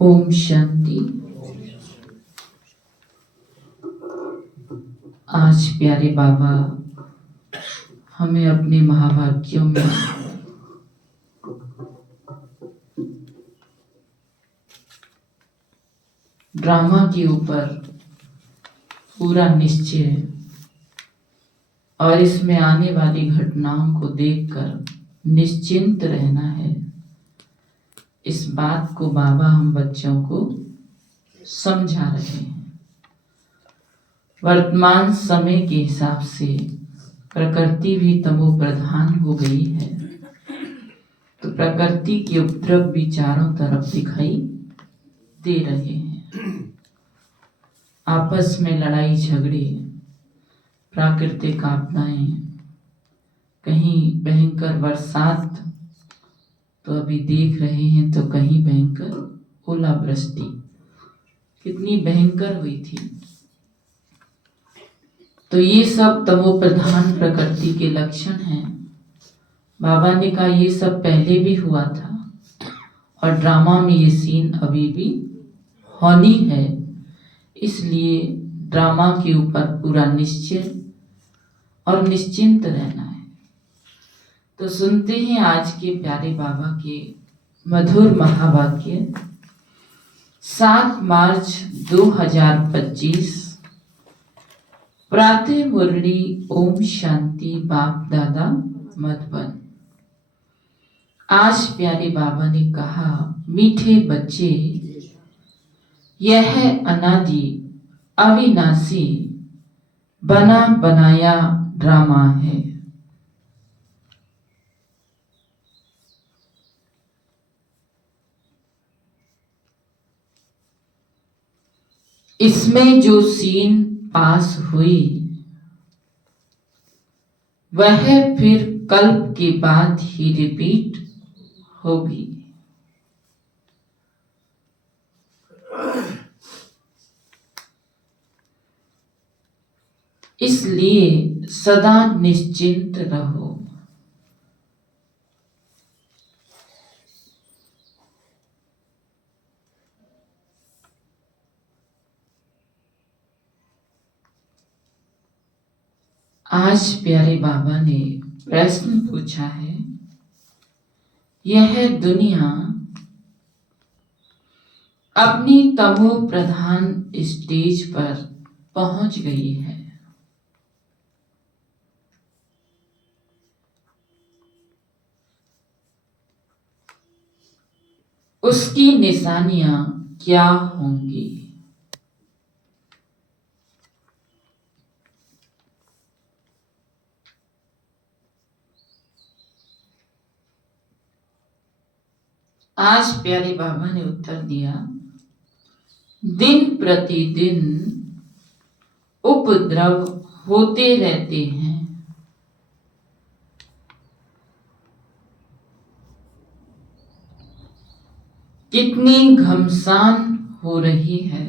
ओम शांति। आज प्यारे बाबा हमें अपने महावाक्यों में ड्रामा के ऊपर पूरा निश्चय और इसमें आने वाली घटनाओं को देखकर निश्चिंत रहना है, इस बात को बाबा हम बच्चों को समझा रहे हैं। वर्तमान समय के हिसाब से प्रकृति भी तमो प्रधान हो गई है, तो प्रकृति के उपद्रव भी चारों तरफ दिखाई दे रहे हैं। आपस में लड़ाई झगड़े, प्राकृतिक आपदाएं, कहीं भयंकर बरसात तो अभी देख रहे हैं, तो कहीं भयंकर ओलावृष्टि कितनी भयंकर हुई थी। तो ये सब तमो प्रधान प्रकृति के लक्षण हैं। बाबा ने कहा ये सब पहले भी हुआ था और ड्रामा में ये सीन अभी भी होनी है, इसलिए ड्रामा के ऊपर पूरा निश्चय और निश्चिंत रहना है। तो सुनते हैं आज के प्यारे बाबा के मधुर महावाक्य। 7 मार्च 2025 प्रातः मुरली। ओम शांति। बाप दादा मधुबन। आज प्यारे बाबा ने कहा, मीठे बच्चे, यह अनादि अविनाशी बना बनाया ड्रामा है। इसमें जो सीन पास हुई वह फिर कल्प के बाद ही रिपीट होगी। इसलिए सदा निश्चिंत रहो। आज प्यारे बाबा ने प्रश्न पूछा है, यह दुनिया अपनी तमो प्रधान स्टेज पर पहुंच गई है। उसकी निशानियां क्या होंगी? आज प्यारे बाबा ने उत्तर दिया, दिन प्रतिदिन उपद्रव होते रहते हैं। कितनी घमसान हो रही है।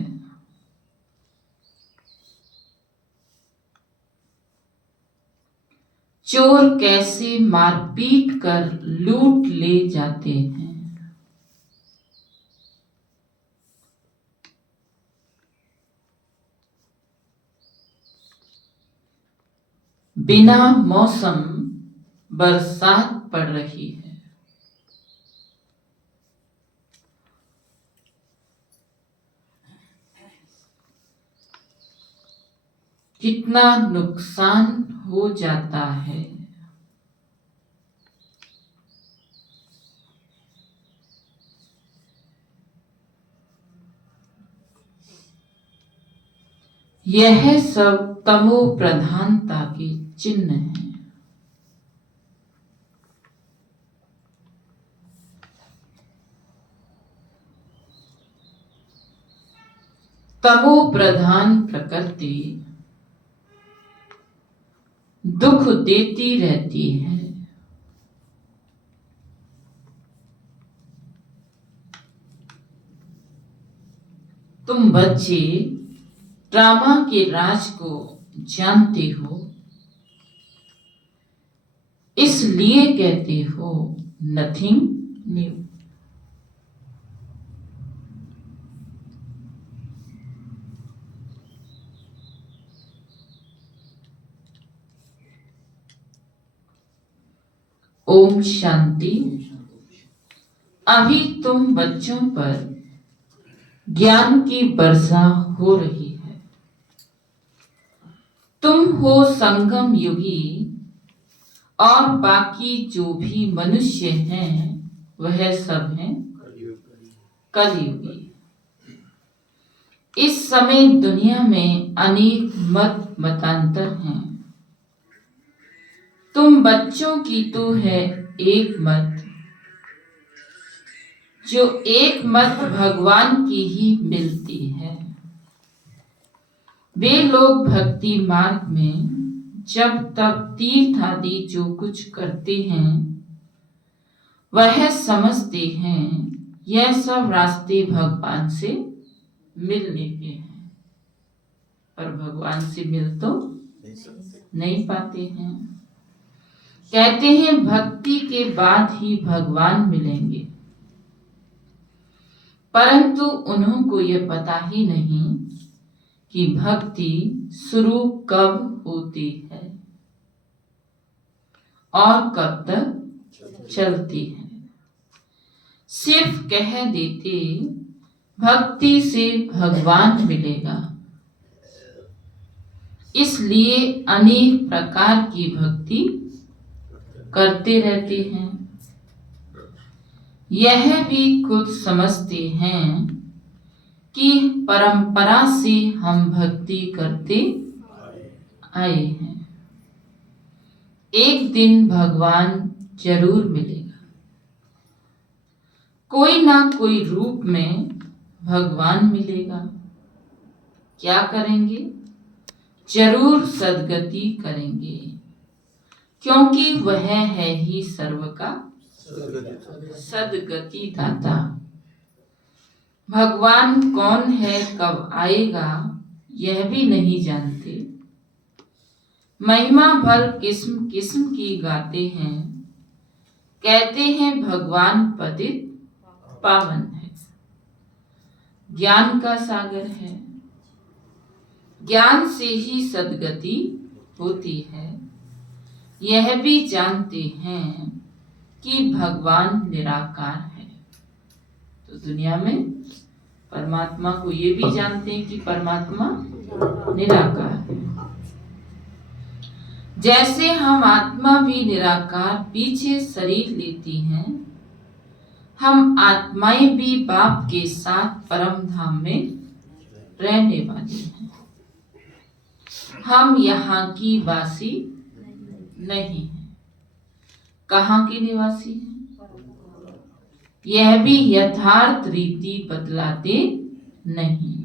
चोर कैसे मारपीट कर लूट ले जाते हैं। बिना मौसम बरसात पड़ रही है। कितना नुकसान हो जाता है। यह सब तमो प्रधानता के चिन्ह हैं। तमो प्रधान प्रकृति दुख देती रहती है। तुम बच्चे ड्रामा के राज को जानते हो, इसलिए कहते हो नथिंग न्यू। ओम शांति। अभी तुम बच्चों पर ज्ञान की वर्षा हो रही है। तुम हो संगम युगी और बाकी जो भी मनुष्य हैं वह सब हैं कलयुगी। इस समय दुनिया में अनेक मत मतांतर हैं। तुम बच्चों की तो है एक मत, जो एक मत भगवान की ही मिलती है। वे लोग भक्ति मार्ग में जब तक तीर्थ आदि जो कुछ करते हैं वह समझते हैं यह सब रास्ते भगवान से मिलने के हैं, पर भगवान से मिल तो नहीं पाते हैं। कहते हैं भक्ति के बाद ही भगवान मिलेंगे, परंतु उन्हों को यह पता ही नहीं कि भक्ति शुरू कब होती है और कब तक चलती है। सिर्फ कह देते भक्ति से भगवान मिलेगा, इसलिए अनेक प्रकार की भक्ति करते रहते हैं। यह भी खुद समझते हैं कि परंपरा से हम भक्ति करते आए हैं। एक दिन भगवान जरूर मिलेगा। कोई ना कोई रूप में भगवान मिलेगा। क्या करेंगे? जरूर सद्गति करेंगे, क्योंकि वह है ही सर्व का सद्गति दाता। भगवान कौन है, कब आएगा, यह भी नहीं जानते। महिमा भर किस्म किस्म की गाते हैं। कहते हैं भगवान पतित पावन है, ज्ञान का सागर है। ज्ञान से ही सद्गति होती है। यह भी जानते हैं कि भगवान निराकार है। तो दुनिया में परमात्मा को ये भी जानते हैं कि परमात्मा निराकार है। जैसे हम आत्मा भी निराकार पीछे शरीर लेती हैं, हम आत्माएं भी बाप के साथ परम धाम में रहने वाली हैं। हम यहाँ की वासी नहीं है। कहाँ के निवासी हैं? यह भी यथार्थ रीति बतलाते नहीं।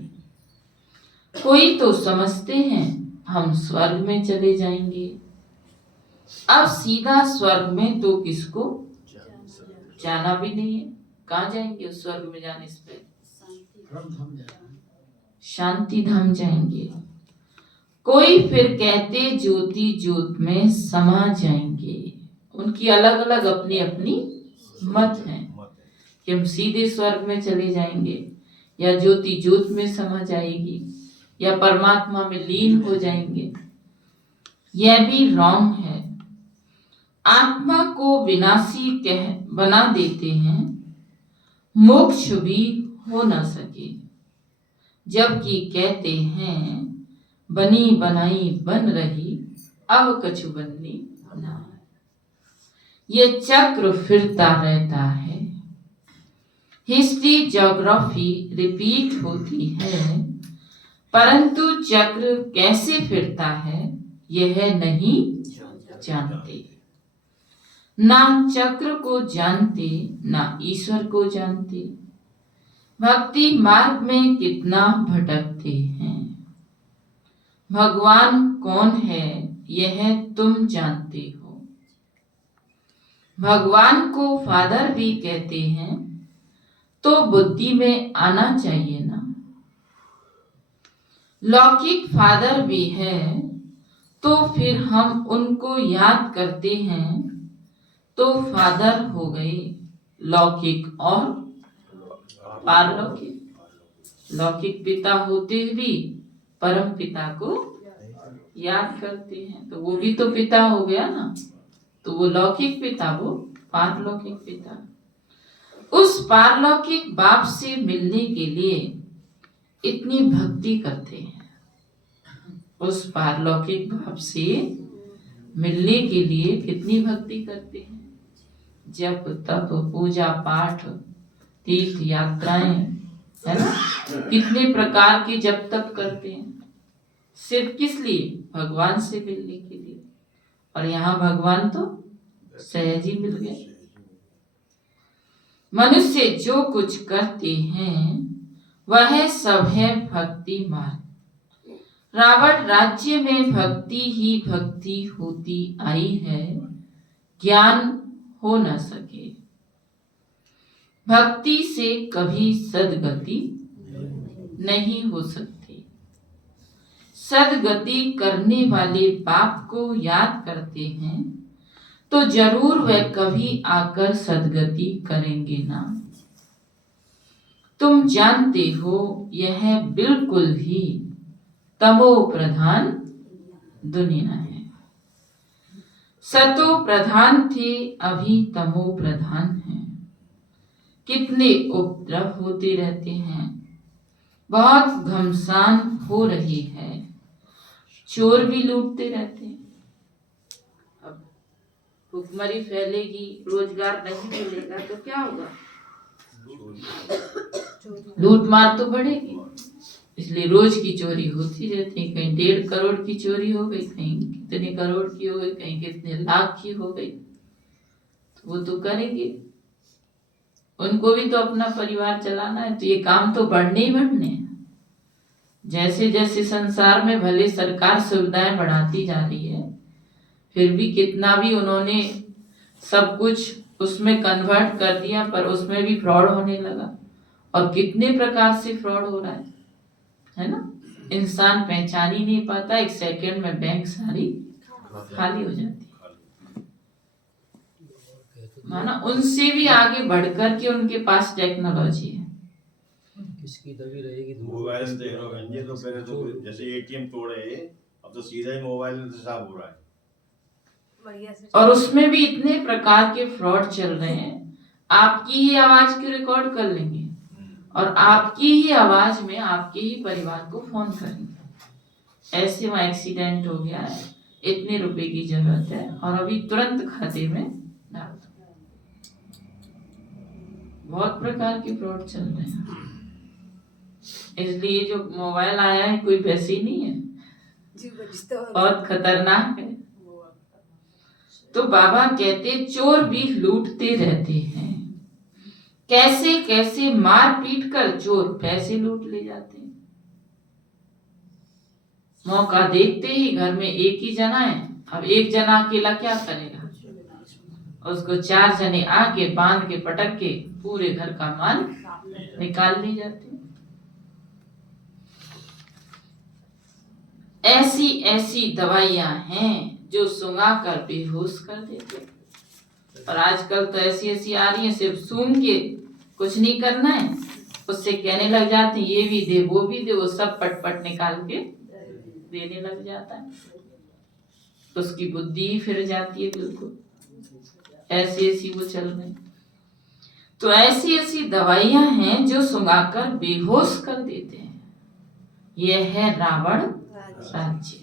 कोई तो समझते हैं हम स्वर्ग में चले जाएंगे। अब सीधा स्वर्ग में तो किसको जाना भी नहीं है। कहाँ जाएंगे उस स्वर्ग में? जाने से पहले शांति धाम जाएंगे। कोई फिर कहते ज्योति ज्योत में समा जाएंगे। उनकी अलग अलग अपनी अपनी मत है कि हम सीधे स्वर्ग में चले जाएंगे, या ज्योति ज्योत में समा जाएगी, या परमात्मा में लीन हो जाएंगे। यह भी रॉन्ग है। आत्मा को विनाशी कह बना देते हैं, मोक्ष भी हो न सके, जबकि कहते हैं बनी बनाई बन रही, अब कछु बननी ना। ये चक्र फिरता रहता है। हिस्ट्री ज्योग्राफी रिपीट होती है, परंतु चक्र कैसे फिरता है यह नहीं जानते। ना चक्र को जानते, ना ईश्वर को जानते। भक्ति मार्ग में कितना भटकते हैं। भगवान कौन है यह तुम जानते हो। भगवान को फादर भी कहते हैं, तो बुद्धि में आना चाहिए ना। लौकिक फादर भी है, तो फिर हम उनको याद करते हैं तो फादर हो गए लौकिक और पारलौकिक। लौकिक पिता होते भी परम पिता को याद करते हैं, तो वो भी तो पिता हो गया ना। तो वो लौकिक पिता, वो पारलौकिक पिता। उस पारलौकिक बाप से मिलने के लिए इतनी भक्ति करते हैं। उस पारलौकिक बाप से मिलने के लिए कितनी भक्ति करते हैं। जप तप पूजा पाठ तीर्थ यात्राएं, है ना, कितने प्रकार के जप तप करते हैं। सिर्फ किस लिए? भगवान से मिलने के लिए। और यहाँ भगवान तो सहज ही मिल गए। मनुष्य जो कुछ करते हैं वह सब है भक्ति मार्ग। रावण राज्य में भक्ति ही भक्ति होती आई है, ज्ञान हो न सके। भक्ति से कभी सदगति नहीं हो सकती। सदगति करने वाले बाप को याद करते हैं तो जरूर वह कभी आकर सदगति करेंगे ना। तुम जानते हो यह बिल्कुल ही तमो प्रधान दुनिया है। सतो प्रधान थे, अभी तमो प्रधान है। कितने उपद्रव होते रहते हैं, बहुत घमसान हो रही है, चोर भी लूटते रहते हैं। अब भुखमरी फैलेगी, रोजगार नहीं मिलेगा तो क्या होगा? लूट मार तो बढ़ेगी। इसलिए रोज की चोरी होती रहती है। कहीं 1.5 करोड़ की चोरी हो गई, कहीं कितने करोड़ की हो गई, कहीं कितने लाख की हो गई। तो वो तो करेंगे, उनको भी तो अपना परिवार चलाना है। तो ये काम तो बढ़ने ही बढ़ने हैं। जैसे जैसे संसार में भले सरकार सुविधाएं बढ़ाती जा रही है, फिर भी कितना भी उन्होंने सब कुछ उसमें कन्वर्ट कर दिया, पर उसमें भी फ्रॉड होने लगा। और कितने प्रकार से फ्रॉड हो रहा है ना। इंसान पहचान ही नहीं पाता, 1 सेकंड में बैंक सारी खाली हो जाती है। माना उनसे भी आगे बढ़कर के उनके पास टेक्नोलॉजी है। किसकी दबी रहेगी मोबाइल से देख रहा हूँ ये तो पहले तो जैसे एटीएम तोड़े, अब तो सीधा ही मोबाइल में हिसाब हो रहा है। और उसमें भी इतने प्रकार के फ्रॉड चल रहे हैं। आपकी ही आवाज को रिकॉर्ड कर लेंगे और आपकी ही आवाज में आपके ही परिवार को फोन करेंगे। ऐसे वहां एक्सीडेंट हो गया है, इतने रुपए की जरूरत है और अभी तुरंत खाते में डाल दो। बहुत प्रकार के फ्रॉड चल रहे हैं। इसलिए जो मोबाइल आया है कोई वैसे ही नहीं है, बहुत खतरनाक है। तो बाबा कहते चोर भी लूटते रहते हैं। कैसे कैसे मार पीट कर चोर पैसे लूट ले जाते हैं। मौका देखते ही घर में एक ही जना है, अब एक जना अकेला क्या करेगा? उसको 4 जने आके बांध के पटक के पूरे घर का माल निकाल ले जाते हैं। ऐसी ऐसी दवाइयां हैं जो सुंघा कर बेहोश कर देते हैं। और आजकल तो ऐसी ऐसी आ रही है, सिर्फ सूंघ के कुछ नहीं करना है, उससे कहने लग जाते हैं ये भी दे वो भी दे, वो सब पट निकाल के देने लग जाता है। उसकी बुद्धि ही फिर जाती है बिल्कुल। ऐसी ऐसी वो चल रही। तो ऐसी ऐसी दवाइयां हैं जो सुंघाकर बेहोश कर देते हैं। यह है रावण राज्य।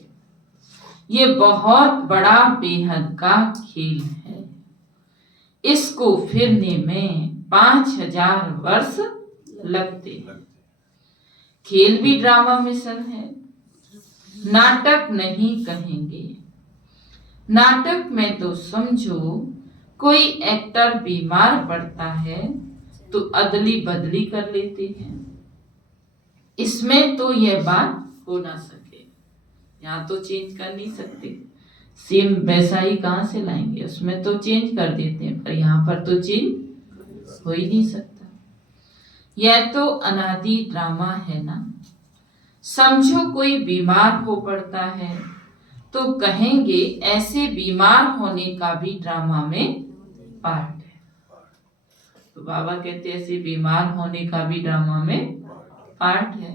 ये बहुत बड़ा बेहद का खेल है। इसको फिरने में 5000 वर्ष लगते हैं। खेल भी ड्रामा मिशन है, नाटक नहीं कहेंगे। नाटक में तो समझो कोई एक्टर बीमार पड़ता है तो अदली बदली कर लेते हैं। इसमें तो यह बात हो ना सके। यहाँ तो चेंज कर नहीं सकते, सेम वैसा ही कहाँ से लाएंगे? उसमें तो चेंज कर देते हैं, पर यहाँ पर तो चेंज हो ही नहीं सकता। यह तो अनादि ड्रामा है ना। समझो कोई बीमार हो पड़ता है तो कहेंगे ऐसे बीमार होने का भी ड्रामा में पार्ट है। तो बाबा कहते ऐसे बीमार होने का भी ड्रामा में पार्ट है।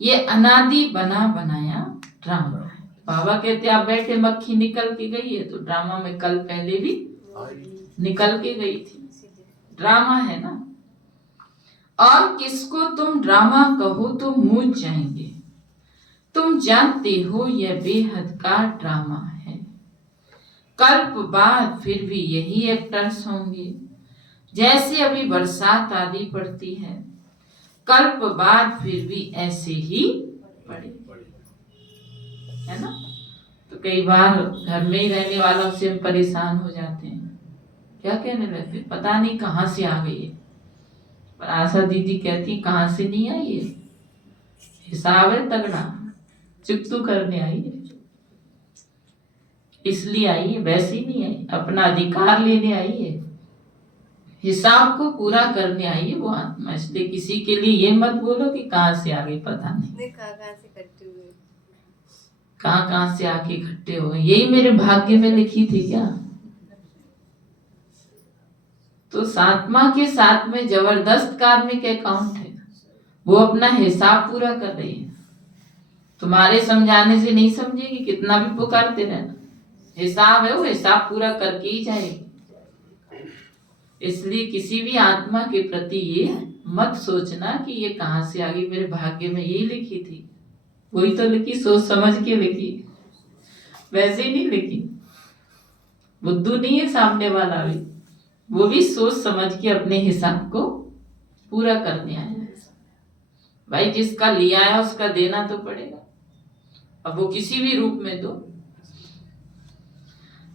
ये अनादि बना बनाया ड्रामा है। बाबा कहते आप बैठे, मक्खी निकल के गई है, तो ड्रामा में कल पहले भी निकल के गई थी। ड्रामा है ना। और किसको तुम ड्रामा कहो तो मूझ जाएंगे। तुम जानते हो यह बेहद का ड्रामा है। कल्प बाद फिर भी यही एक्टर्स होंगे। जैसे अभी बरसात आदि पड़ती है, कल्प बाद फिर भी ऐसे ही पड़े, है ना। तो कई बार घर में ही रहने वालों से हम परेशान हो जाते हैं, क्या कहने लगते, पता नहीं कहाँ से आ गई है। पर आशा दीदी कहती कहाँ से नहीं आई है, हिसाब है तगड़ा, चुप करने आई है, इसलिए आई है, वैसे ही नहीं आई, अपना अधिकार लेने आई है, हिसाब को पूरा करने आई है वो आत्मा। इसलिए किसी के लिए ये मत बोलो कि कहाँ से आ गई, पता नहीं कहाँ से आके इकट्ठे हो गए, यही मेरे भाग्य में लिखी थी क्या। तो आत्मा के साथ में जबरदस्त कार्मिक अकाउंट है, वो अपना हिसाब पूरा कर रही है। तुम्हारे समझाने से नहीं समझेगी, कितना भी पुकारते रहना, हिसाब है, वो हिसाब पूरा करके ही जाएगी। इसलिए किसी भी आत्मा के प्रति ये मत सोचना कि ये कहाँ से आ गई, मेरे भाग्य में यही लिखी थी, वही तो लिखी, सोच समझ के लिखी, वैसे ही नहीं लिखी। बुद्धू नहीं है सामने वाला भी, वो भी सोच समझ के अपने हिसाब को पूरा करने आया है। भाई जिसका लिया है उसका देना तो पड़ेगा, अब वो किसी भी रूप में दो।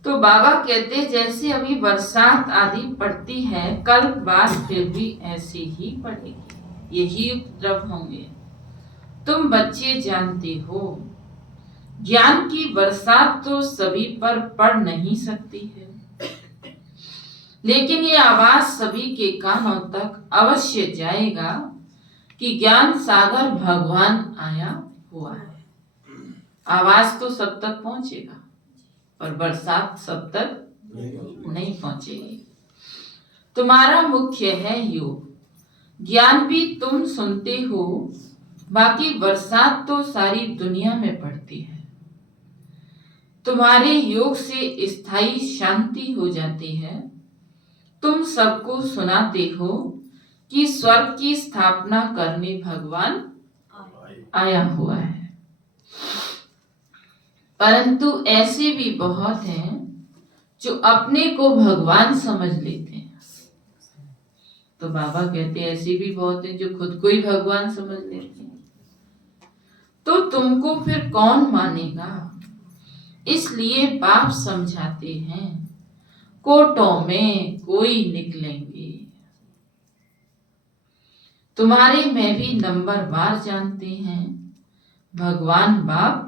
तो बाबा कहते जैसे अभी बरसात आदि पड़ती है, कल बाद फिर भी ऐसे ही पड़ेगी, यही उपद्रव होंगे। तुम बच्चे जानते हो ज्ञान की बरसात तो सभी पर पड़ नहीं सकती है, लेकिन ये आवाज सभी के कानों तक अवश्य जाएगा कि ज्ञान सागर भगवान आया हुआ है। आवाज तो सब तक पहुंचेगा, पर बरसात सब तक नहीं पहुंचेगी। तुम्हारा मुख्य है योग, ज्ञान भी तुम सुनते हो, बाकी बरसात तो सारी दुनिया में पड़ती है। तुम्हारे योग से स्थायी शांति हो जाती है। तुम सबको सुनाते हो कि स्वर्ग की स्थापना करने भगवान आया हुआ है, परंतु ऐसे भी बहुत हैं जो अपने को भगवान समझ लेते हैं। तो बाबा कहते हैं ऐसे भी बहुत हैं जो खुद को ही भगवान समझ लेते हैं। तो तुमको फिर कौन मानेगा, इसलिए बाप समझाते हैं कोटों में कोई निकलेंगे। तुम्हारे में भी नंबर वार जानते हैं, भगवान बाप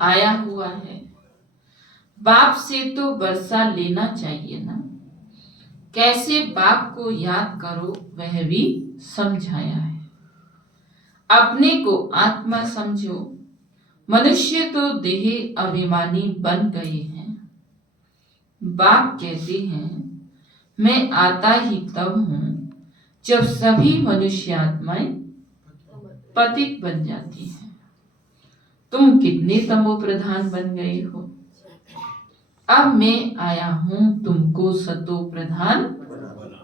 आया हुआ है। बाप से तो बरसा लेना चाहिए ना, कैसे बाप को याद करो वह भी समझाया है। अपने को आत्मा समझो, मनुष्य तो देह अभिमानी बन गए हैं। बाप कहते हैं मैं आता ही तब हूं जब सभी मनुष्य आत्माएं पतित बन जाती हैं। तुम कितने तमो प्रधान बन गए हो, अब मैं आया हूं तुमको सतो प्रधान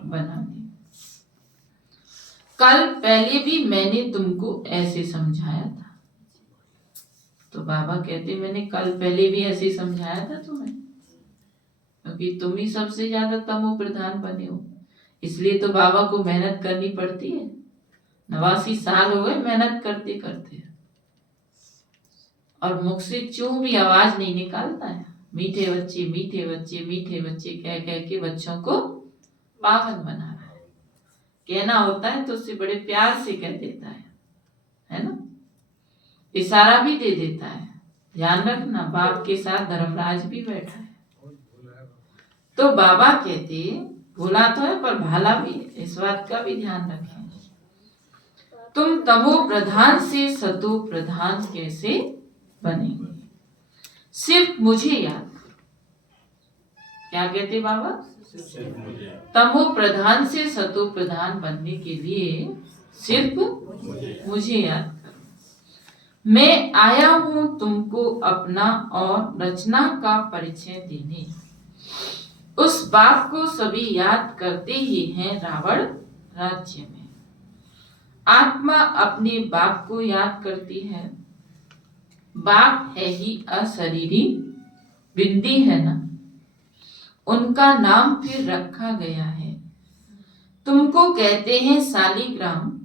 बनाने। कल पहले भी मैंने तुमको ऐसे समझाया था। तो बाबा कहते मैंने कल पहले भी ऐसे समझाया था तुम्हें, क्योंकि तुम ही सबसे ज्यादा तमो प्रधान बने हो, इसलिए तो बाबा को मेहनत करनी पड़ती है। 89 साल हो गए मेहनत करते करते, और मुख से चूं भी आवाज नहीं निकालता है। मीठे बच्चे मीठे बच्चे मीठे बच्चे कह कह के बच्चों को पागल बना रहा है। कहना होता है तो उससे बड़े प्यार से कह देता है ना, इशारा भी दे देता है। ध्यान रखना, बाप के साथ धर्मराज भी बैठा है। तो बाबा कहते भोला तो है पर भाला भी है, इस बात का भी ध्यान रखें। तुम तमो प्रधान से सतो प्रधान कैसे बनेंगे, सिर्फ मुझे याद। क्या कहते बाबा, तमो प्रधान से सतो प्रधान बनने के लिए सिर्फ मुझे याद करो। मैं आया हूं तुमको अपना और रचना का परिचय देने। उस बाप को सभी याद करते ही हैं रावण राज्य में। आत्मा अपने बाप को याद करती है। बाप है ही अशरीरी बिंदी है ना, उनका नाम फिर रखा गया है। तुमको कहते हैं शालिग्राम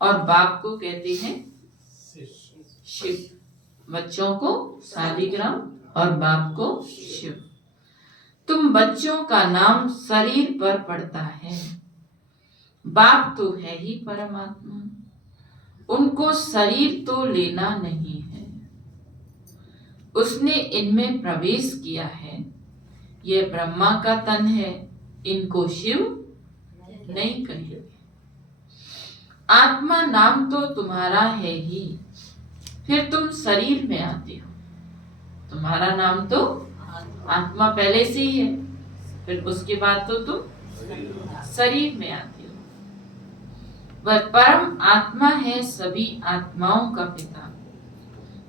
और बाप को कहते हैं शिव। बच्चों को शालिग्राम और बाप को शिव। तुम बच्चों का नाम शरीर पर पड़ता है। बाप तो है ही परमात्मा, उनको शरीर तो लेना नहीं है। उसने इनमें प्रवेश किया है। यह ब्रह्मा का तन है, इनको शिव नहीं कहेंगे। आत्मा नाम तो तुम्हारा है ही, फिर तुम शरीर में आते हो। तुम्हारा नाम तो आत्मा पहले से ही है, फिर उसके बाद तो तुम शरीर में आते हो। वह परम आत्मा है सभी आत्माओं का पिता,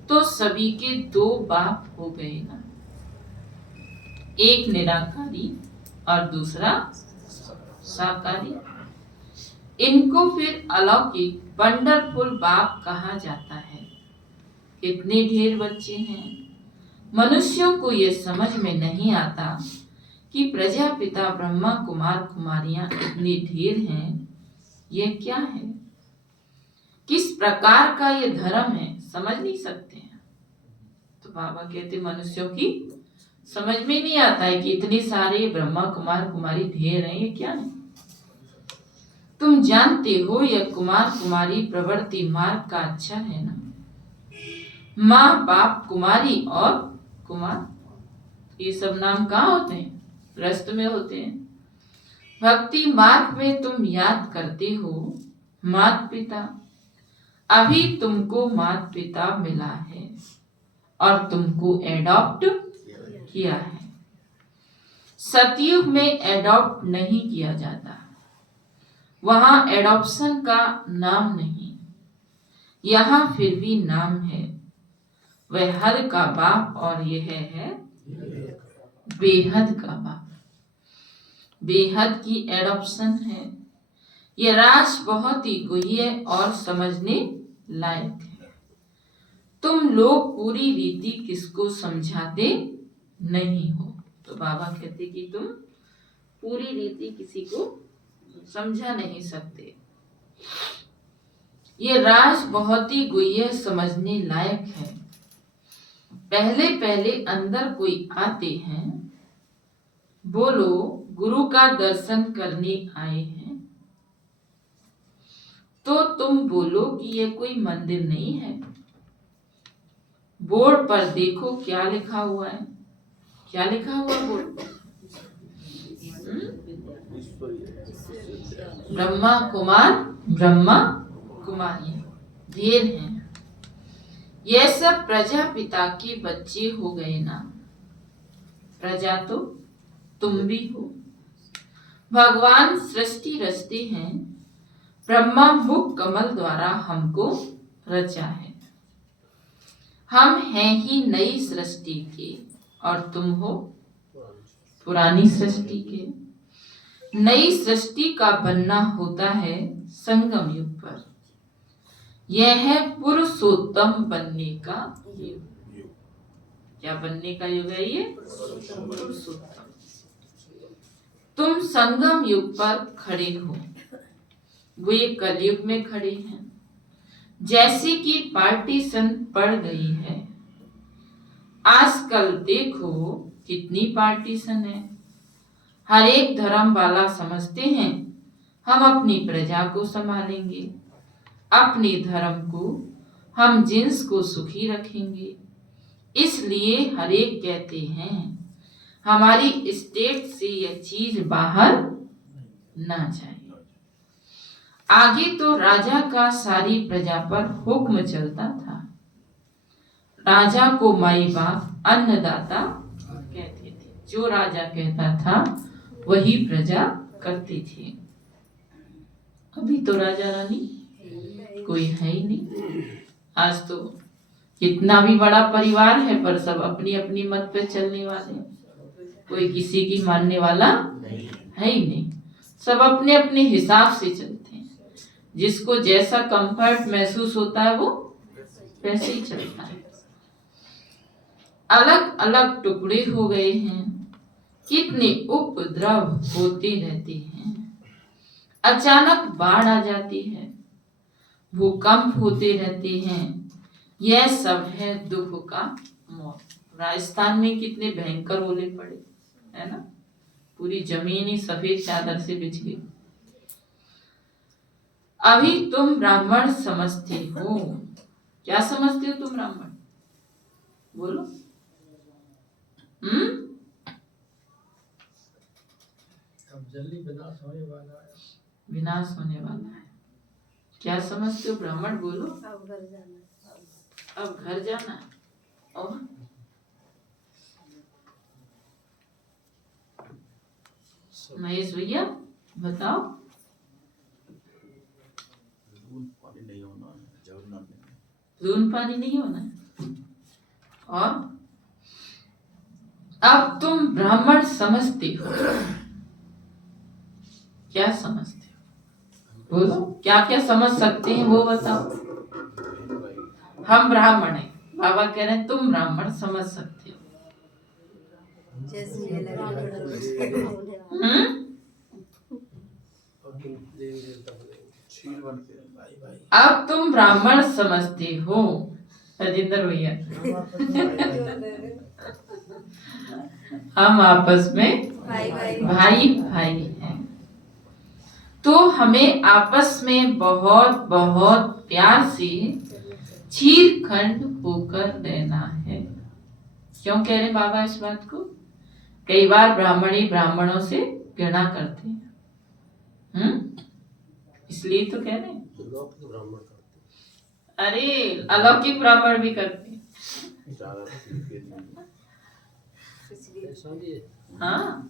तो सभी के दो बाप हो गए ना, एक निराकारी और दूसरा साकारी। इनको फिर अलौकिक वंडरफुल बाप कहा जाता है। कितने ढेर बच्चे हैं। मनुष्यों को यह समझ में नहीं आता कि प्रजापिता ब्रह्मा कुमार कुमारियां इतने ढेर हैं। यह क्या है, किस प्रकार का यह धर्म है, समझ नहीं सकते हैं। तो बाबा कहते मनुष्यों की समझ में नहीं आता है कि इतने सारे ब्रह्मा कुमार कुमारी ढेर हैं, ये क्या है। तुम जानते हो यह कुमार कुमारी प्रवृत्ति मार्ग का अच्छा है ना। माँ बाप कुमारी और कुमार, ये सब नाम कहाँ होते हैं, रस्त में होते हैं। भक्ति मार्ग में तुम याद करते हो मात पिता। अभी तुमको मात पिता मिला है और तुमको एडॉप्ट किया है। सतयुग में एडॉप्ट नहीं किया जाता, वहां एडॉप्शन का नाम नहीं। यहाँ फिर भी नाम है। वह हद का बाप और यह है बेहद का बाप। बेहद की एडॉप्शन है। यह राज बहुत ही गुह्य और समझने लायक है। तुम लोग पूरी रीति किसको समझाते नहीं हो। तो बाबा कहते कि तुम पूरी रीति किसी को समझा नहीं सकते। ये राज बहुत ही गुह्य समझने लायक है। पहले पहले अंदर कोई आते हैं, बोलो गुरु का दर्शन करने आए हैं, तो तुम बोलो कि यह कोई मंदिर नहीं है। बोर्ड पर देखो क्या लिखा हुआ है। क्या लिखा हुआ बोर्ड पर? ब्रह्मा कुमार ब्रह्मा कुमारी ढेर हैं। यह सब प्रजापिता के बच्चे हो गए ना। प्रजा तो तुम भी हो। भगवान सृष्टि रचते हैं। ब्रह्मा मुख कमल द्वारा हमको रचा है। हम हैं ही नई सृष्टि के और तुम हो पुरानी सृष्टि के। नई सृष्टि का बनना होता है संगम युग पर। यह है पुरुषोत्तम बनने का युग। क्या बनने का युग है ये? पुरुषोत्तम। तुम संगम युग पर खड़े हो, वे कलयुग में खड़े हैं। जैसे कि पार्टीशन पड़ गई है। आजकल देखो कितनी पार्टीशन है। हर एक धर्म वाला समझते हैं हम अपनी प्रजा को संभालेंगे, अपने धर्म को, हम जिन्स को सुखी रखेंगे। इसलिए हर एक कहते हैं हमारी स्टेट से यह चीज बाहर ना जाए। आगे तो राजा का सारी प्रजा पर हुक्म चलता था। राजा को माई बाप अन्नदाता कहते थे। जो राजा कहता था वही प्रजा करती थी। अभी तो राजा रानी कोई है ही नहीं। आज तो कितना भी बड़ा परिवार है पर सब अपनी अपनी मत पे चलने वाले हैं, कोई किसी की मानने वाला है ही नहीं, सब अपने अपने हिसाब से चलते हैं। जिसको जैसा कंफर्ट महसूस होता है वो वैसे ही चलता है। अलग अलग टुकड़े हो गए हैं, कितने उपद्रव होते रहते हैं। अचानक बाढ़ आ जाती है, भूकंप होते रहते हैं, यह सब है दुख का मौत। राजस्थान में कितने भयंकर ओले पड़े, है ना, पूरी जमीन ही सफेद चादर से बिछ गई। अभी तुम ब्राह्मण समझते हो, क्या समझते हो तुम ब्राह्मण, बोलो। अब जल्दी विनाश होने वाला है। विनाश होने वाला है, क्या समझते हो ब्राह्मण, बोलो। अब घर जाना है। और महेश भैया बताओ। पानी नहीं होना, जलना नहीं, लून पानी नहीं होना है। और अब तुम ब्राह्मण समझते हो, क्या समझते हो, बोलो। क्या क्या समझ सकते हैं वो बताओ। हम ब्राह्मण हैं, बाबा कह रहे हैं तुम ब्राह्मण समझ सकते हो। अब तुम ब्राह्मण समझते हो, राजेंद्र भैया। हम आपस में भाई भाई हैं, तो हमें आपस में बहुत बहुत प्यार से चीरखंड होकर रहना है। क्यों कह रहे बाबा इस बात को? कई बार ब्राह्मणी ब्राह्मणों से घृणा करते हैं, इसलिए तो कह रहे हैं। अरे अलौकिक ब्राह्मण भी करते हैं। हाँ,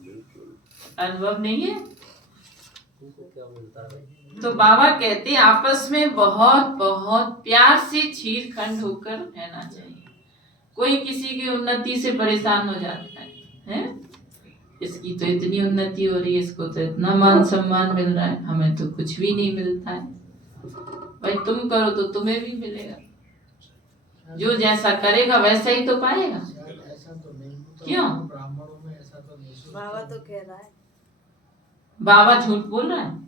अनुभव नहीं है तो बाबा कहते हैं आपस में बहुत बहुत प्यार से चीरखंड होकर रहना चाहिए। कोई किसी की उन्नति से परेशान हो जाता है? इसकी तो इतनी उन्नति हो रही है, इसको तो इतना मान सम्मान मिल रहा है, हमें तो कुछ भी नहीं मिलता है। भाई तुम करो तो तुम्हें भी मिलेगा, जो जैसा करेगा वैसा ही तो पाएगा। क्यों? बाबा तो कह रहा है, बाबा झूठ बोल रहा है?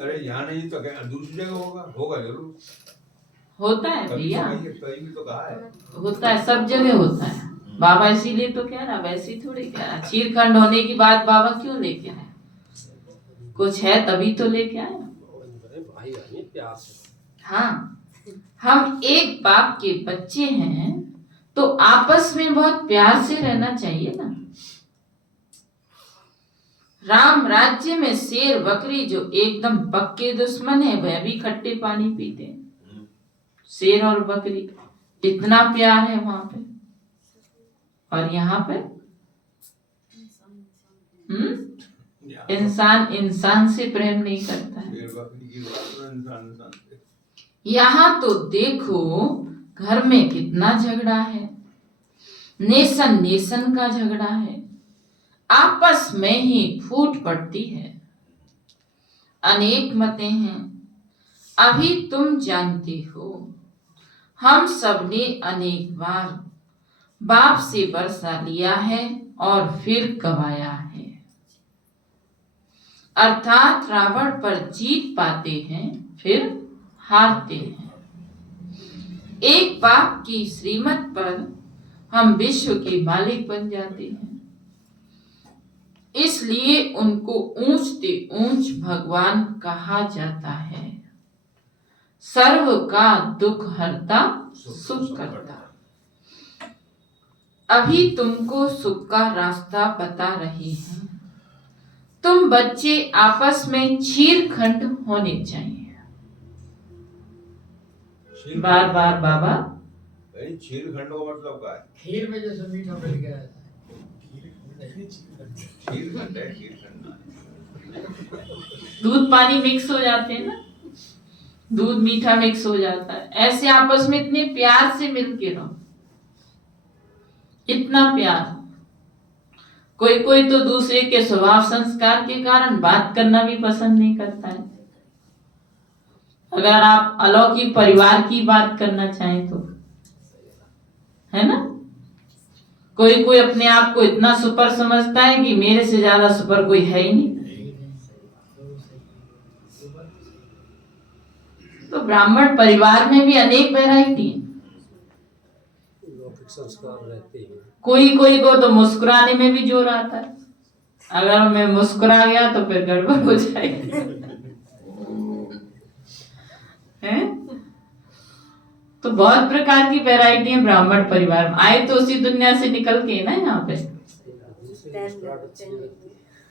अरे यहाँ नहीं तो क्या दूसरी जगह होगा, होगा जरूर, होता है भैया, तो कहा है, होता है, सब जगह होता है। बाबा इसीलिए तो कह रहा, वैसे ही थोड़ी कह रहा। चीरखंड होने की बात बाबा क्यों लेके आए? कुछ है तभी तो लेके आए। हाँ, हम एक बाप के बच्चे हैं तो आपस में बहुत प्यार से रहना चाहिए ना। राम राज्य में शेर बकरी जो एकदम पक्के दुश्मन है, वह भी खट्टे पानी पीते हैं। शेर और बकरी इतना प्यार है वहां पे, और यहाँ पे इंसान इंसान से प्रेम नहीं करता है। यहाँ तो देखो घर में कितना झगड़ा है, नेशन नेशन का झगड़ा है, आपस में ही फूट पड़ती है, अनेक मतें हैं। अभी तुम जानते हो हम सबने अनेक बार बाप से वर्षा लिया है और फिर गवाया है, अर्थात रावण पर जीत पाते हैं फिर हारते हैं। एक बाप की श्रीमत पर हम विश्व के मालिक बन जाते हैं, इसलिए उनको ऊंच ते ऊंच भगवान कहा जाता है। सर्व का दुख हरता सुख करता। अभी तुमको सुख का रास्ता बता रहे हैं। तुम बच्चे आपस में चीरखंड होने चाहिए। बार बार बाबा चीरखंड का मतलब क्या है? खीर में जैसे मीठा मिल गया है। चीरखंड है, चीरखंड दूध पानी मिक्स हो जाते हैं ना, दूध मीठा मिक्स हो जाता है। ऐसे आपस में इतने प्यार से मिल के रहो, इतना प्यार। कोई कोई तो दूसरे के स्वभाव संस्कार के कारण बात करना भी पसंद नहीं करता है। अगर आप अलौकिक परिवार की बात करना चाहें तो, है ना, कोई कोई अपने आप को इतना सुपर समझता है कि मेरे से ज्यादा सुपर कोई है ही नहीं। तो ब्राह्मण परिवार में भी अनेक वैरायटी है। लौकिक संस्कार रहते हैं। कोई कोई को तो मुस्कुराने में भी जोर आता है। अगर मैं मुस्कुरा गया तो फिर गड़बड़ हो जाएगी। हैं? तो बहुत प्रकार की वैरायटी है ब्राह्मण परिवार में। आए तो उसी दुनिया से निकल के ना यहाँ पे।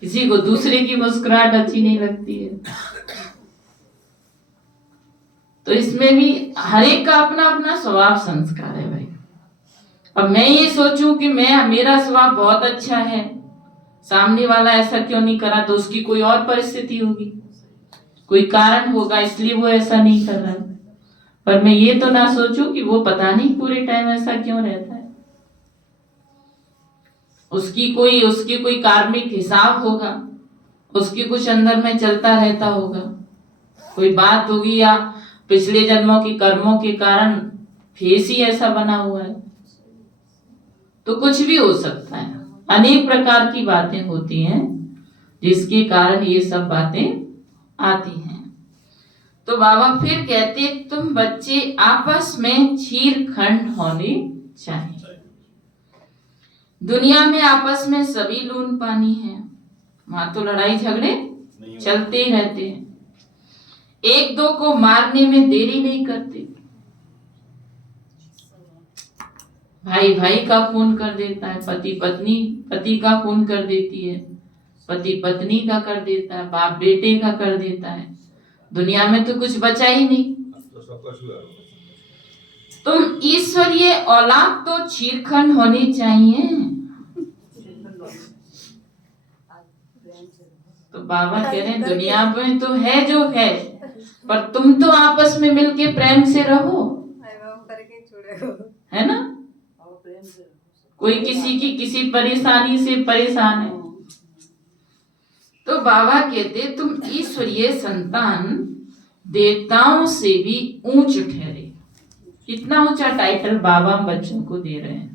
किसी को दूसरे की मुस्कुराहट अच्छी नहीं लगती है। तो इसमें भी हर एक का अपना अपना स्वभाव संस्कार है भाई। अब मैं ये सोचूं कि मेरा स्वभाव बहुत अच्छा है, सामने वाला ऐसा क्यों नहीं करा, तो उसकी कोई और परिस्थिति होगी, कोई कारण होगा, इसलिए वो ऐसा नहीं कर रहा है। पर मैं ये तो ना सोचूं कि वो पता नहीं पूरे टाइम ऐसा क्यों रहता है। उसकी कोई कार्मिक हिसाब होगा, उसके कुछ अंदर में चलता रहता होगा, कोई बात होगी, या पिछले जन्मों की कर्मों के कारण फेस ही ऐसा बना हुआ है। तो कुछ भी हो सकता है, अनेक प्रकार की बातें होती हैं जिसके कारण ये सब बातें आती हैं। तो बाबा फिर कहते, तुम बच्चे आपस में चीरखंड होने चाहिए। दुनिया में आपस में सभी लून पानी है, वहां तो लड़ाई झगड़े चलते ही रहते हैं। एक दो को मारने में देरी नहीं करते। भाई भाई का खून कर देता है, पति पत्नी पति का खून कर देती है, पति पत्नी का कर देता है, बाप बेटे का कर देता है। दुनिया में तो कुछ बचा ही नहीं। तुम ईश्वरीय औलाद तो चीरखंड होनी चाहिए। तो बाबा कह रहे हैं दुनिया में तो है जो है, पर तुम तो आपस में मिलके प्रेम से रहो, है ना। कोई किसी की किसी परेशानी से परेशान है, तो बाबा कहते तुम ईश्वरीय संतान देवताओं से भी ऊंच ठहरे। कितना ऊंचा टाइटल बाबा बच्चों को दे रहे हैं।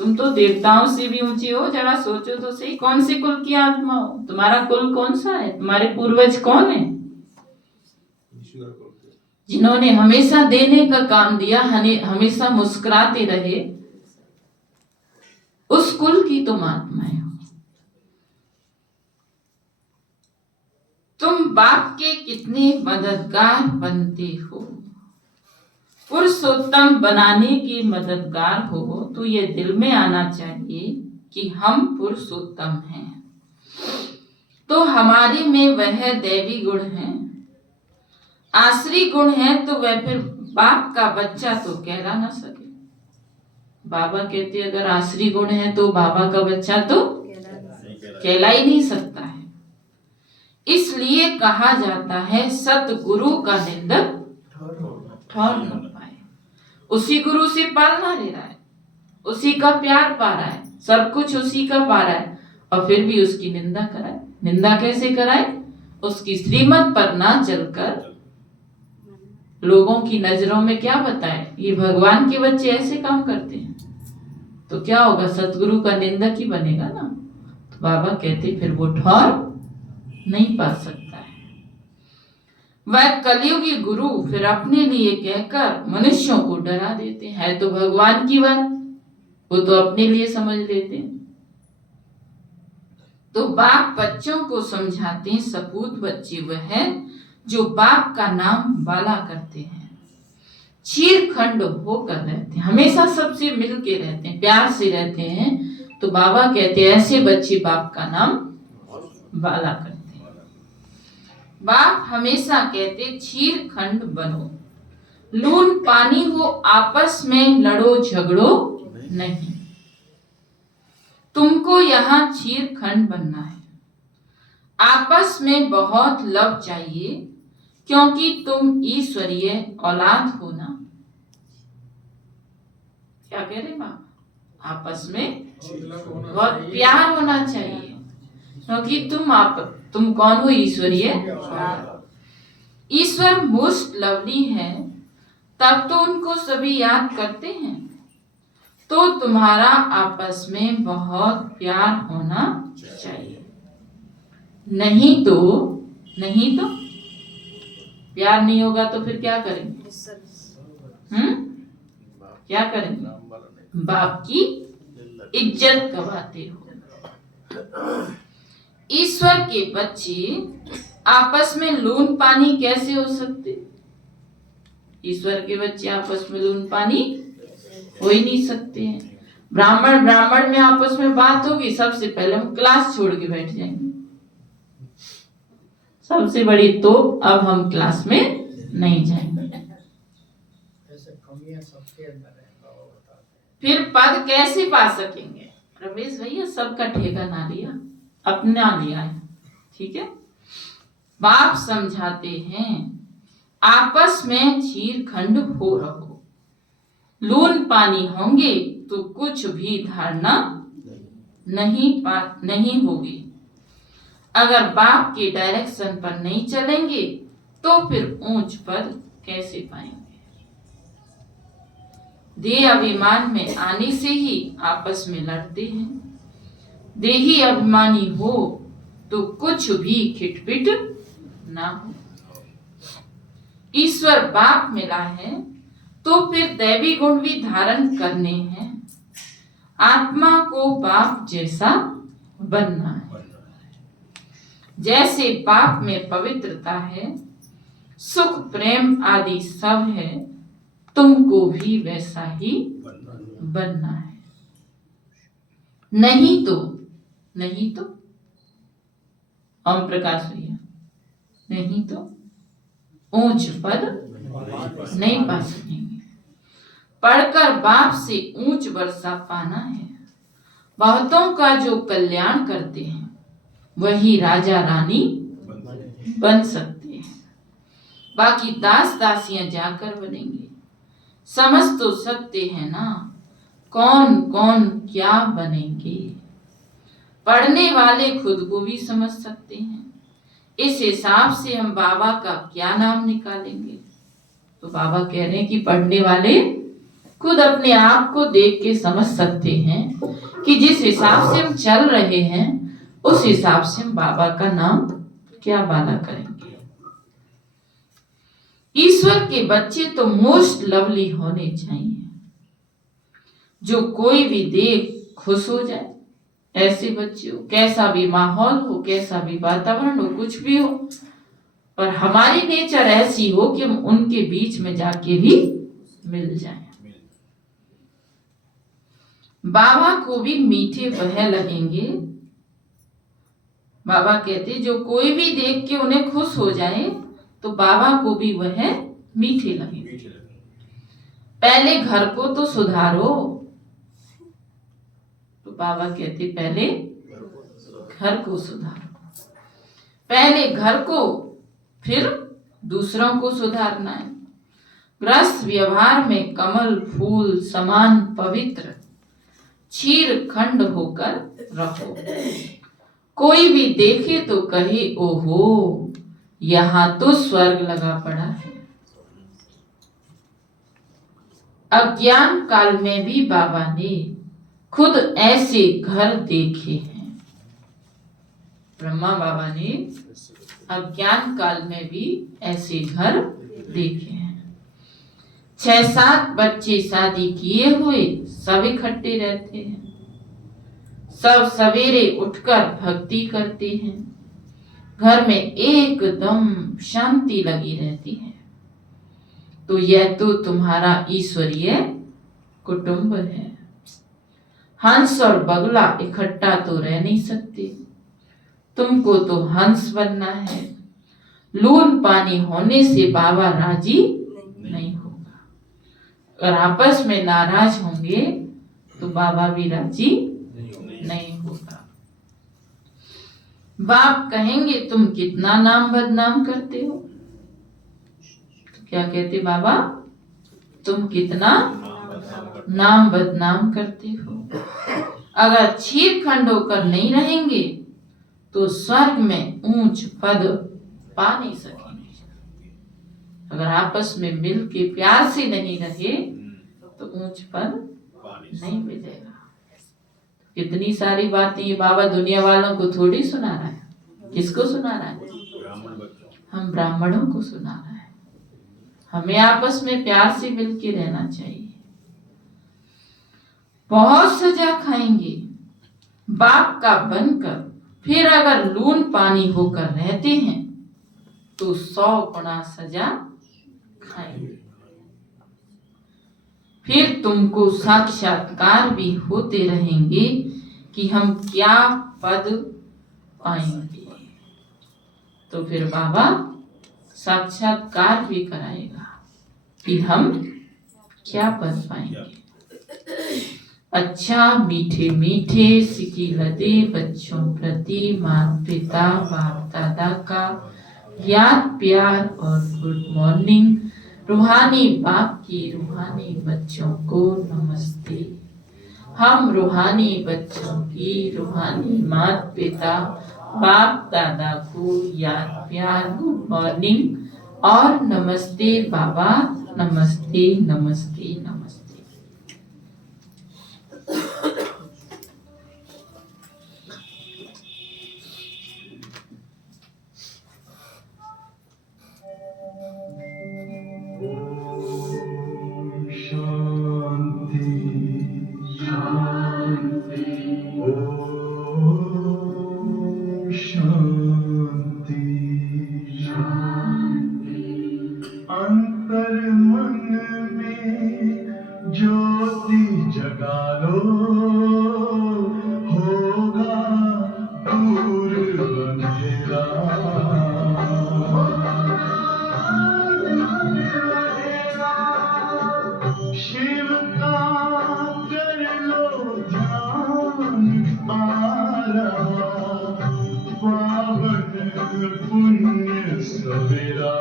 तुम तो देवताओं से भी ऊंचे हो। जरा सोचो तो सही, कौन से कुल की आत्मा हो? तुम्हारा कुल कौन सा है? तुम्हारे पूर्वज कौन है? जिन्होंने हमेशा देने का काम दिया, हमेशा मुस्कुराते रहे, उस कुल की तुम आत्माएं हो। तुम बाप के कितने मददगार बनते हो। पुरुषोत्तम बनाने के मददगार हो तो ये दिल में आना चाहिए कि हम पुरुषोत्तम हैं। तो हमारे में वह दैवी गुण है, आश्री गुण है, तो वह फिर बाप का बच्चा तो कहला ना सके। बाबा कहते अगर आश्री गुण है तो बाबा का बच्चा तो कहला ही नहीं सकता है। इसलिए कहा जाता है सतगुरु का निंदक ठहर न पाए। उसी गुरु से पालना ले रहा है, उसी का प्यार पा रहा है, सब कुछ उसी का पा रहा है, और फिर भी उसकी निंदा कराए। निंदा कैसे कराए? उसकी श्रीमत पर ना चलकर लोगों की नजरों में क्या बताए, ये भगवान के बच्चे ऐसे काम करते हैं, तो क्या होगा? सतगुरु का निंदक ही बनेगा ना। तो बाबा कहते फिर वो ठहर नहीं पा सकता है। वह कलयुगी गुरु फिर अपने लिए कहकर मनुष्यों को डरा देते हैं। तो भगवान की बात वो तो अपने लिए समझ लेते हैं। तो बाप बच्चों को समझाते हैं, सपूत बच्चे वह है जो बाप का नाम बाला करते हैं, चीरखंड होकर रहते हैं, हमेशा सबसे मिल के रहते हैं, प्यार से रहते हैं। तो बाबा कहते हैं ऐसे बच्चे बाप का नाम बाला करते हैं। बाप हमेशा कहते चीरखंड बनो, लून पानी हो, आपस में लड़ो झगड़ो नहीं। तुमको यहाँ चीरखंड बनना है। आपस में बहुत लव चाहिए, क्योंकि तुम ईश्वरीय औलाद हो ना। क्या कह रहे बाप? आपस में बहुत प्यार होना चाहिए, क्योंकि तुम कौन हो? ईश्वरीय। ईश्वर मोस्ट लवली है, तब तो उनको सभी याद करते हैं। तो तुम्हारा आपस में बहुत प्यार होना चाहिए। नहीं तो प्यार नहीं होगा तो फिर क्या करेंगे? क्या करेंगे? बाप की इज्जत गवाते हो। ईश्वर के बच्चे आपस में लून पानी कैसे हो सकते? ईश्वर के बच्चे आपस में लून पानी हो ही नहीं सकते हैं। ब्राह्मण में आपस में बात होगी, सबसे पहले हम क्लास छोड़ के बैठ जाएंगे। सबसे बड़ी तो अब हम क्लास में नहीं जाएंगे। ऐसे कमियां सबके अंदर है, बाबा बताते हैं। फिर पद कैसे पा सकेंगे? रमेश भैया सबका ठेका ना लिया, अपना लिया है। ठीक है, बाप समझाते हैं आपस में चीर खंड हो रहो, लून पानी होंगे तो कुछ भी धारणा नहीं होगी। अगर बाप के डायरेक्शन पर नहीं चलेंगे तो फिर ऊंच पद कैसे पाएंगे? देह अभिमान में आने से ही आपस में लड़ते हैं। देही अभिमानी हो तो कुछ भी खिटपिट ना हो। ईश्वर बाप मिला है तो फिर दैवी गुण भी धारण करने हैं। आत्मा को बाप जैसा बनना है। जैसे बाप में पवित्रता है, सुख प्रेम आदि सब है, तुमको भी वैसा ही बनना है। नहीं तो ओम प्रकाश भैया, नहीं तो ऊंच पद नहीं पा सकेंगे। पढ़कर बाप से ऊंच वर्षा पाना है। बहुतों का जो कल्याण करते हैं वही राजा रानी बन सकते हैं, बाकी दास दासियां जाकर बनेंगे। समझ तो सकते हैं ना कौन कौन क्या बनेंगे। पढ़ने वाले खुद को भी समझ सकते हैं। इस हिसाब से हम बाबा का क्या नाम निकालेंगे? तो बाबा कह रहे हैं कि पढ़ने वाले खुद अपने आप को देख के समझ सकते हैं कि जिस हिसाब से हम चल रहे हैं उस हिसाब से हम बाबा का नाम क्या वादा करेंगे। ईश्वर के बच्चे तो मोस्ट लवली होने चाहिए, जो कोई भी देख खुश हो जाए। ऐसे बच्चे हो, कैसा भी माहौल हो, कैसा भी वातावरण हो, कुछ भी हो, पर हमारी नेचर ऐसी हो कि हम उनके बीच में जाके भी मिल जाएं। बाबा को भी मीठे वह लगेंगे। बाबा कहते जो कोई भी देख के उन्हें खुश हो जाए तो बाबा को भी वह मीठे लगेंगे। पहले घर को तो सुधारो। तो बाबा कहते पहले घर को सुधारो। पहले घर को, फिर दूसरों को सुधारना है। गृहस्थ व्यवहार में कमल फूल समान पवित्र क्षीर खंड होकर रहो। कोई भी देखे तो कहे ओहो यहाँ तो स्वर्ग लगा पड़ा है। अज्ञान काल में भी बाबा ने खुद ऐसे घर देखे हैं। ब्रह्मा बाबा ने अज्ञान काल में भी ऐसे घर देखे हैं। 6-7 बच्चे शादी किए हुए सब इकट्ठे रहते हैं। सब सवेरे उठकर भक्ति करते हैं। घर में एकदम शांति लगी रहती है। तो यह तो तुम्हारा ईश्वरीय कुटुंब है। हंस और बगुला इकट्ठा तो रह नहीं सकते। तुमको तो हंस बनना है। लून पानी होने से बाबा राजी नहीं होगा। अगर आपस में नाराज होंगे तो बाबा भी राजी नहीं होगा। बाप कहेंगे तुम कितना नाम बदनाम करते हो। क्या कहते बाबा, तुम कितना नाम बदनाम करते हो। अगर क्षीर खंड होकर नहीं रहेंगे तो स्वर्ग में ऊंच पद पा नहीं सकेंगे। अगर आपस में मिल के प्यार से नहीं रहे तो ऊंच पद नहीं मिलेगा। कितनी सारी बातें ये बाबा दुनिया वालों को थोड़ी सुना रहा है। किसको सुना रहा है? हम ब्राह्मणों को सुना रहा है। हमें आपस में प्यार से मिल के रहना चाहिए। बहुत सजा खाएंगे बाप का बनकर, फिर अगर लून पानी होकर रहते हैं तो 100 गुना सजा खाएंगे। फिर तुमको साक्षात्कार भी होते रहेंगे कि हम क्या पद पाएंगे। तो फिर बाबा साक्षात्कार भी कराएगा कि हम क्या पद पाएंगे। अच्छा मीठे मीठे सिकिलते बच्चों प्रति माता पिता बाप दादा का याद प्यार और गुड मॉर्निंग। रूहानी बाप की रूहानी बच्चों को नमस्ते। हम रूहानी बच्चों की रूहानी माता पिता बाप दादा को याद प्यार गुड मॉर्निंग और नमस्ते बाबा, नमस्ते नमस्ते नमस्ते। अंतर मन में ज्योति जगा लो, होगा दूर अंधेरा। शिव का कर लो ध्यान, आ रहा पावन पुण्य सवेरा।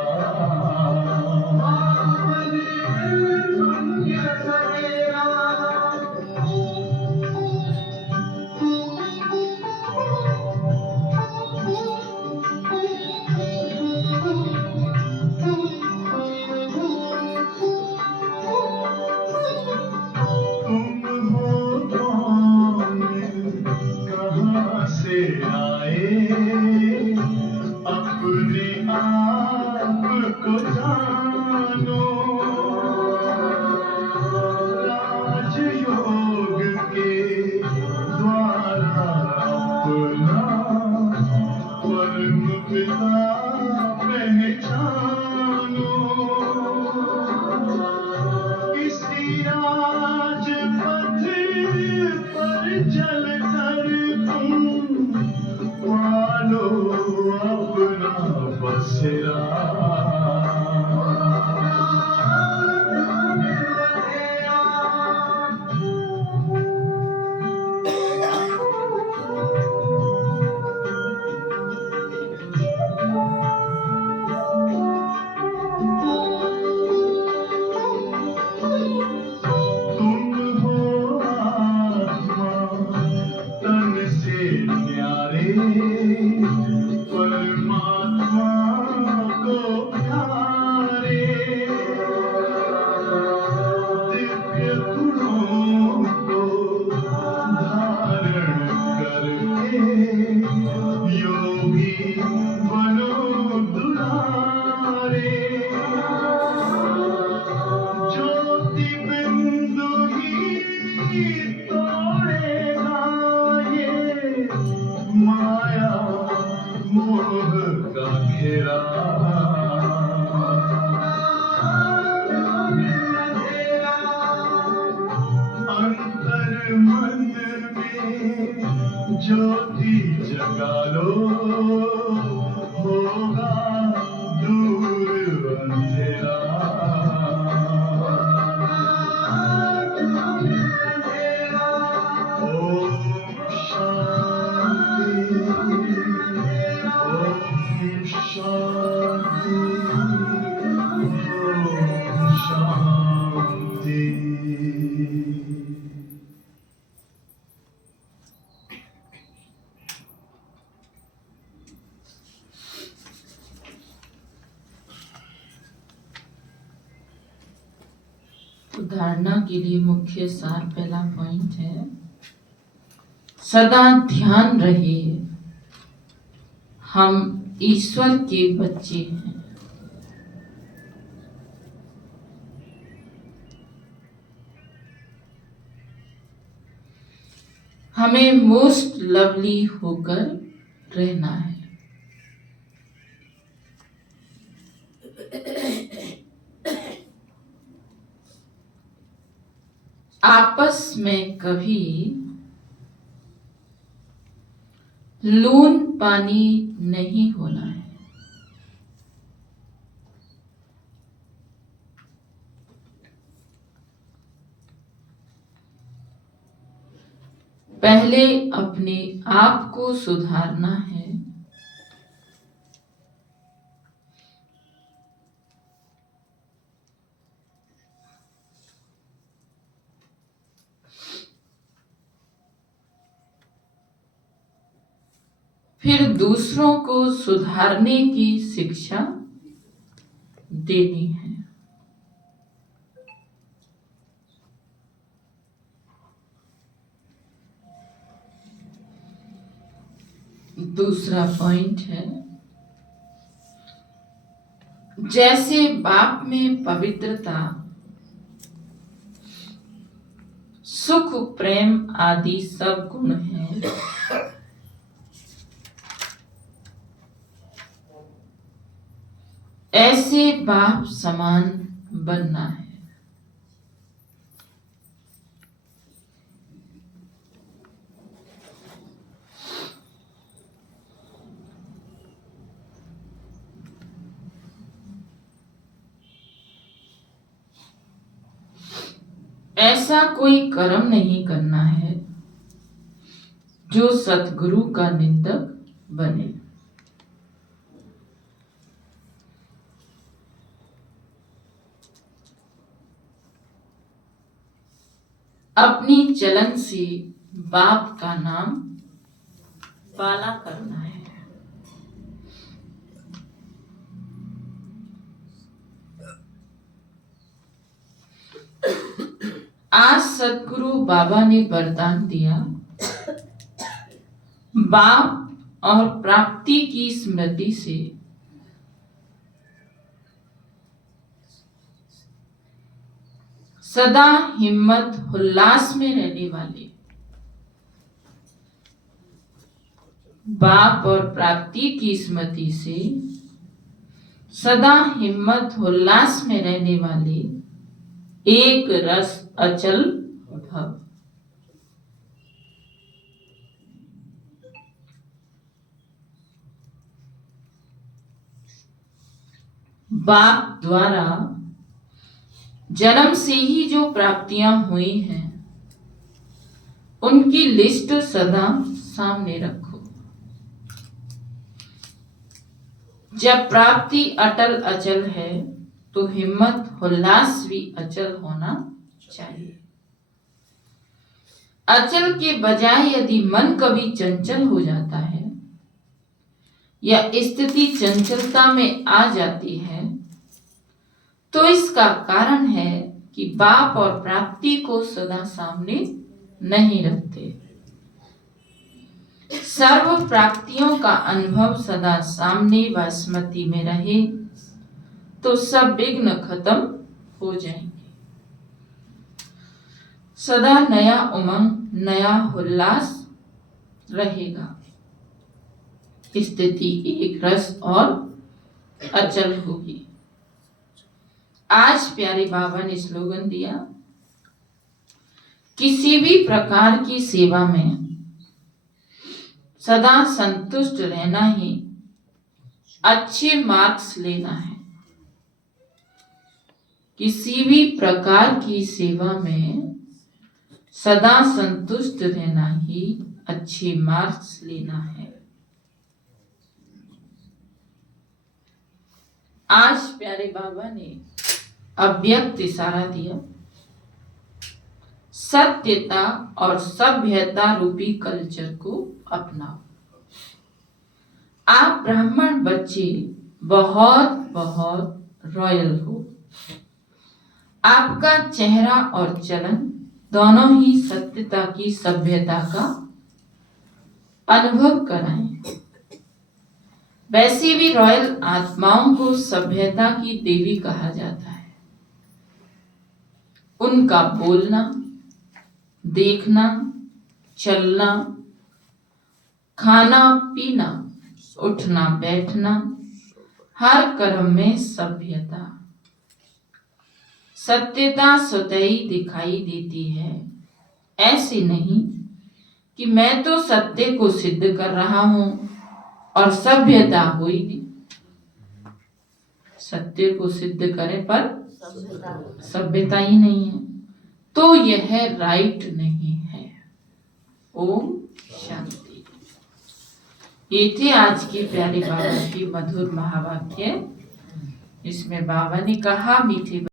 ज्योति जगा लो, होगा दूर अंधेरा। ओम शांति, ओम शांति, ओम तो धारणा के लिए मुख्य सार पहला पॉइंट है, सदा ध्यान रहे हम ईश्वर के बच्चे हैं। हमें मोस्ट लवली होकर रहना है। आपस में कभी लून पानी नहीं होना है। पहले अपने आप को सुधारना है, फिर दूसरों को सुधारने की शिक्षा देनी है। दूसरा पॉइंट है, जैसे बाप में पवित्रता, सुख, प्रेम आदि सब गुण हैं, ऐसे बाप समान बनना है। ऐसा कोई कर्म नहीं करना है जो सतगुरु का निंदक बने। अपनी चलन से बाप का नाम पाला करना है। आज सतगुरु बाबा ने वरदान दिया, बाप और प्राप्ति की स्मृति से सदा हिम्मत उल्लास में रहने वाले, बाप और प्राप्ति की स्मृति से सदा हिम्मत उल्लास में रहने वाले एक रस अचल भव। बाप द्वारा जन्म से ही जो प्राप्तियां हुई हैं उनकी लिस्ट सदा सामने रखो। जब प्राप्ति अटल अचल है तो हिम्मत उल्लास भी अचल होना चाहिए। अचल के बजाय यदि मन कभी चंचल हो जाता है या स्थिति चंचलता में आ जाती है तो इसका कारण है कि बाप और प्राप्ति को सदा सामने नहीं रखते। सर्व प्राप्तियों का अनुभव सदा सामने व स्मृति में रहे तो सब विघ्न खत्म हो जाएंगे। सदा नया उमंग, नया उल्लास रहेगा। स्थिति एक रस और अचल होगी। आज प्यारे बाबा ने स्लोगन दिया, किसी भी प्रकार की सेवा में सदा संतुष्ट रहना ही अच्छे मार्क्स लेना है। किसी भी प्रकार की सेवा में सदा संतुष्ट रहना ही अच्छे मार्क्स लेना है। आज प्यारे बाबा ने अव्यक्त इशारा दिया, सत्यता और सभ्यता रूपी कल्चर को अपनाओ। आप ब्राह्मण बच्चे बहुत बहुत रॉयल हो। आपका चेहरा और चलन दोनों ही सत्यता की सभ्यता का अनुभव कराएं। वैसे भी रॉयल आत्माओं को सभ्यता की देवी कहा जाता है। उनका बोलना, देखना, चलना, खाना पीना, उठना बैठना, हर कर्म में सभ्यता, सत्यता स्वतः ही दिखाई देती है। ऐसे नहीं कि मैं तो सत्य को सिद्ध कर रहा हूं और सभ्यता हुई नहीं। सत्य को सिद्ध करे पर सभ्यता ही नहीं है, तो यह राइट नहीं है। ओम शांति। ये थे आज के प्यारे बाबा की मधुर महावाक्य। इसमें बाबा ने कहा, मीठे